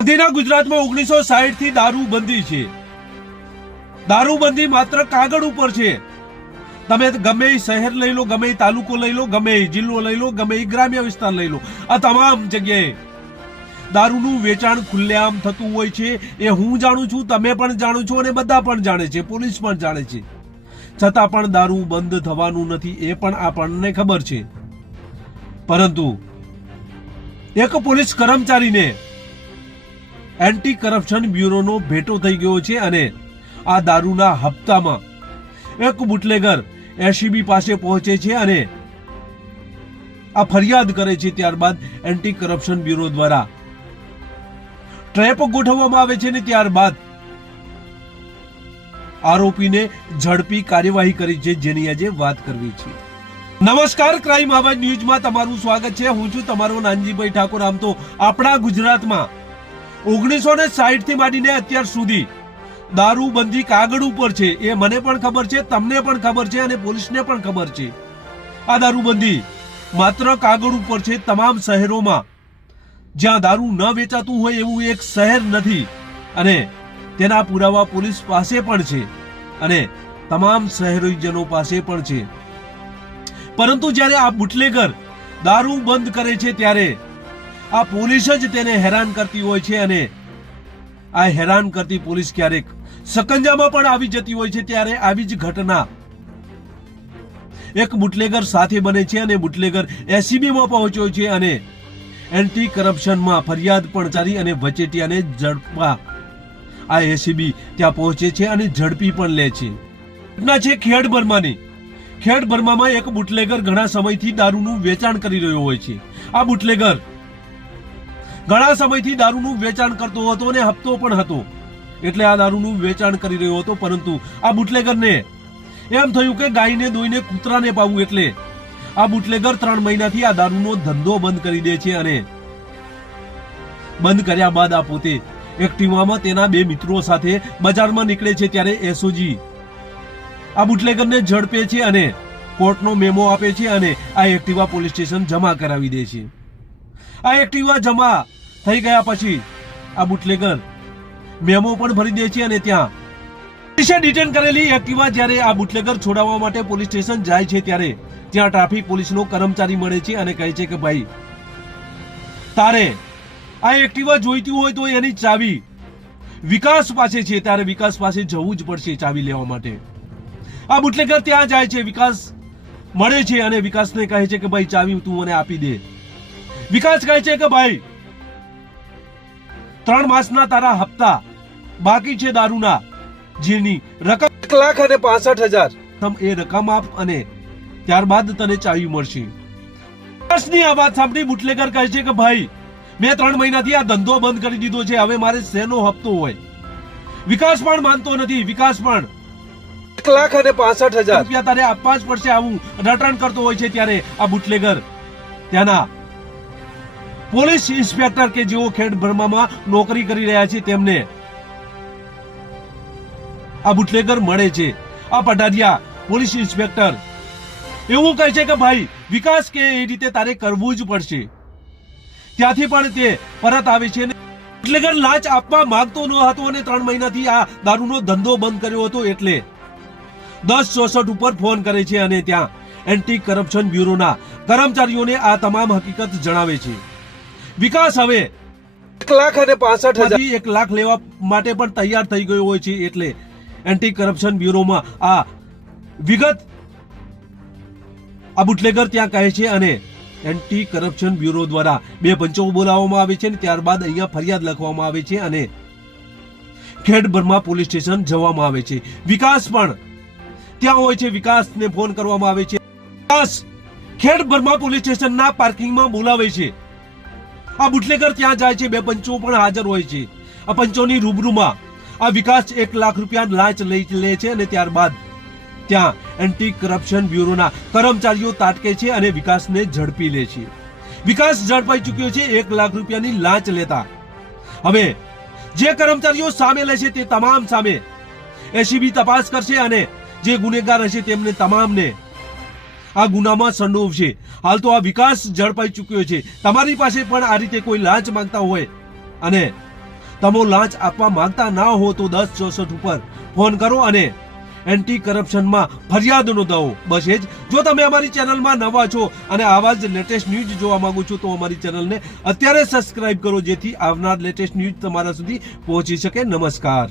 ગાંધીના ગુજરાતમાં 1960 થી દારૂબંધી છે। દારૂબંધી માત્ર કાગળ ઉપર છે। તમે ગમે એ શહેર લઈ લો, ગમે એ તાલુકો લઈ લો, ગમે એ જિલ્લો લઈ લો, ગમે એ ગ્રામ્ય વિસ્તાર લઈ લો, આ તમામ જગ્યાએ દારૂનું વેચાણ ખુલ્લેઆમ થતું હોય છે। એ હું જાણું છું, તમે પણ જાણો છો અને બધા પણ જાણે છે, પોલીસ પણ જાણે છે। છતાં પણ દારૂ બંધ થવાનું નથી એ પણ આપણને ખબર છે। પરંતુ એક પોલીસ કર્મચારીને એન્ટી કરપ્શન બ્યુરોનો ભેટો થઈ ગયો છે અને આ દારૂના હપ્તામાં એક બુટલેગર એસીબી પાસે પહોંચે છે અને આ ફરિયાદ કરે છે। ત્યારબાદ એન્ટી કરપ્શન બ્યુરો દ્વારા ટ્રેપ ગોઠવવામાં આવે છે ને ત્યારબાદ આરોપીને ઝડપી કાર્યવાહી કરી છે, જેની આજે વાત કરવી છે। નમસ્કાર, ક્રાઇમ આવાજ ન્યૂઝમાં તમારું સ્વાગત છે। હું છું તમારો નાનજીભાઈ ઠાકોર। આમ તો આપણા ગુજરાતમાં 1960 થી માંડીને અત્યાર સુધી દારૂબંધી કાગળ ઉપર છે, એ મને પણ ખબર છે, તમને પણ ખબર છે અને પોલીસને પણ ખબર છે। આ દારૂબંધી માત્ર કાગળ ઉપર છે। તમામ શહેરોમાં જ્યાં દારૂ ન વેચાતું હોય એવું એક શહેર નથી અને તેના પુરાવા પોલીસ પાસે પણ છે અને તમામ શહેરીજનો પાસે પણ છે। પરંતુ જ્યારે આ બુટલેગર દારૂ બંધ કરે છે ત્યારે આ પોલીસ જ તેને હેરાન કરતી હોય છે અને આ હેરાન કરતી પોલીસ ક્યારેક સકંજામાં પણ આવી જતી હોય છે। ત્યારે આવી જ ઘટના એક બુટલેગર સાથે બને છે અને બુટલેગર એસીબીમાં પહોંચ્યો છે અને એન્ટી કરપ્શનમાં ફરિયાદ પણ કરી અને વચેટિયાને ઝડપવા આ એસીબી ત્યાં પહોંચે છે અને ઝડપી પણ લે છે। ઘટના છે ખેડબ્રહ્માની। ખેડબ્રહ્મામાં એક બુટલેગર ઘણા સમયથી દારૂનું વેચાણ કરી રહ્યો હોય છે। આ બુટલેગર ઘણા સમયથી દારૂનું વેચાણ કરતો હતો અને હપ્તો પણ હતો, એટલે આ દારૂનું વેચાણ કરી રહ્યો હતો। પરંતુ આ બુટલેગરને એમ થયું કે ગાયને દોઈને કૂતરાને પાવું, એટલે આ બુટલેગર 3 મહિનાથી આ દારૂનો ધંધો બંધ કરી દે છે અને બંધ કર્યા બાદ આ પોતે એક્ટિવામાં તેના 2 મિત્રો સાથે બજારમાં નીકળે છે। ત્યારે એસઓજી આ બુટલેગરને ઝડપે છે અને કોર્ટનો મેમો આપે છે અને આ એક્ટિવા પોલીસ સ્ટેશન જમા કરાવી દે છે। આ એક્ટિવા જમા થઈ ગયા પછી આ બુટલેગર મેમો પણ ભરી દે છે અને ત્યાં પોલીસે ડિટેન કરેલી એક્ટિવા જ્યારે આ બુટલેગર છોડાવવા માટે પોલીસ સ્ટેશન જાય છે ત્યારે ત્યાં ટ્રાફિક પોલીસનો કર્મચારી મળે છે અને કહે છે કે ભાઈ, તારે આ એક્ટિવા જોઈતી હોય તો એની ચાવી વિકાસ પાસે છે, ત્યારે વિકાસ પાસે જવું જ પડશે ચાવી લેવા માટે। આ બુટલેગર ત્યાં જાય છે, વિકાસ મળે છે અને વિકાસને કહે છે કે ભાઈ ચાવી તું મને આપી દે। વિકાસ કહે છે કે ભાઈ 3 માસના તારા હપ્તા બાકી છે દારૂના, જેની રકમ 1,65,000 એ રકમ આપ અને ત્યારબાદ તને ચાવી મળશે। વિકાસની આ વાત સાંભળી બુટલેગર કહે છે કે ભાઈ, મેં 3 મહિનાથી આ ધંધો બંધ કરી દીધો છે, હવે મારે શેનો હપ્તો હોય। વિકાસ પણ માનતો નથી। વિકાસ પણ 1,65,000 રૂપિયા તારે આપવા જ પડશે આવું રટણ કરતો હોય છે। ત્યારે આ બુટલેગર ત્યાંના પોલીસ ઇન્સ્પેક્ટર કે જેઓ ખેડબ્રહ્મામાં નોકરી કરી રહ્યા છે તેમને આ બુટલેગર મળે છે। આ પઢારિયા પોલીસ ઇન્સ્પેક્ટર એવું કહે છે કે ભાઈ, વિકાસ કે એ રીતે તારે કરવું જ પડશે। ત્યાંથી પણ તે પરત આવે છે। બુટલેગર લાંચ આપવા માંગતો ન હતો અને 3 મહિનાથી આ દારૂનો ધંધો બંધ કર્યો હતો, એટલે 1064 ઉપર ફોન કરે છે અને ત્યાં એન્ટી કરપ્શન બ્યુરોના કર્મચારીઓને આ તમામ હકીકત જણાવે છે। વિકાસ હવે 1,65,000 1 લાખ લેવા માટે પણ તૈયાર થઈ ગયો હોય છે, એટલે એન્ટી કરપ્શન બ્યુરોમાં આ વિગત આ બુટલેગર ત્યાં કહે છે અને એન્ટી કરપ્શન બ્યુરો દ્વારા 2 પંચો બોલાવવામાં આવે છે અને ત્યારબાદ અહીંયા ફરિયાદ લખવામાં આવે છે અને ખેડબ્રહ્મા પોલીસ સ્ટેશન જવામાં આવે છે। વિકાસ પણ ત્યાં હોય છે। વિકાસને ફોન કરવામાં આવે છે। વિકાસ ખેડબ્રહ્મા પોલીસ સ્ટેશનના પાર્કિંગમાં બોલાવે છે। આ બુટલેગર ત્યાં જાય છે। 2 પંચો પણ હાજર હોય છે। આ પંચોની રૂબરૂમાં આ વિકાસ 1 લાખ રૂપિયા લાંચ લઈ લે છે અને ત્યારબાદ ત્યાં એન્ટી કરપ્શન બ્યુરોના કર્મચારીઓ તાટકે છે અને વિકાસને ઝડપી લે છે। વિકાસ ઝડપાઈ ચૂક્યો છે 1 લાખ રૂપિયાની લાંચ લેતા। હવે જે કર્મચારીઓ સામે લે છે તે તમામ સામે એસીબી તપાસ કરશે અને જે ગુનેગાર હશે તેમને તમામને આ ગુનામાં સંડોવશે। હાલ તો આ વિકાસ ઝડપાઈ ચૂક્યો છે। તમારી પાસે પણ આ રીતે કોઈ લાંચ માંગતા હોય અને તમે લાંચ આપવા માંગતા ના હો તો 1064 ઉપર ફોન કરો અને એન્ટી કરપ્શનમાં ફરિયાદ નોંધાવો. બસ એ જ. જો તમે અમારી ચેનલમાં નવા છો અને આવા જ લેટેસ્ટ ન્યૂઝ જોવા માંગો છો તો અમારી ચેનલને અત્યારે સબસ્ક્રાઇબ કરો, જેથી આવનાર લેટેસ્ટ ન્યૂઝ તમારા સુધી પહોંચી શકે. નમસ્કાર.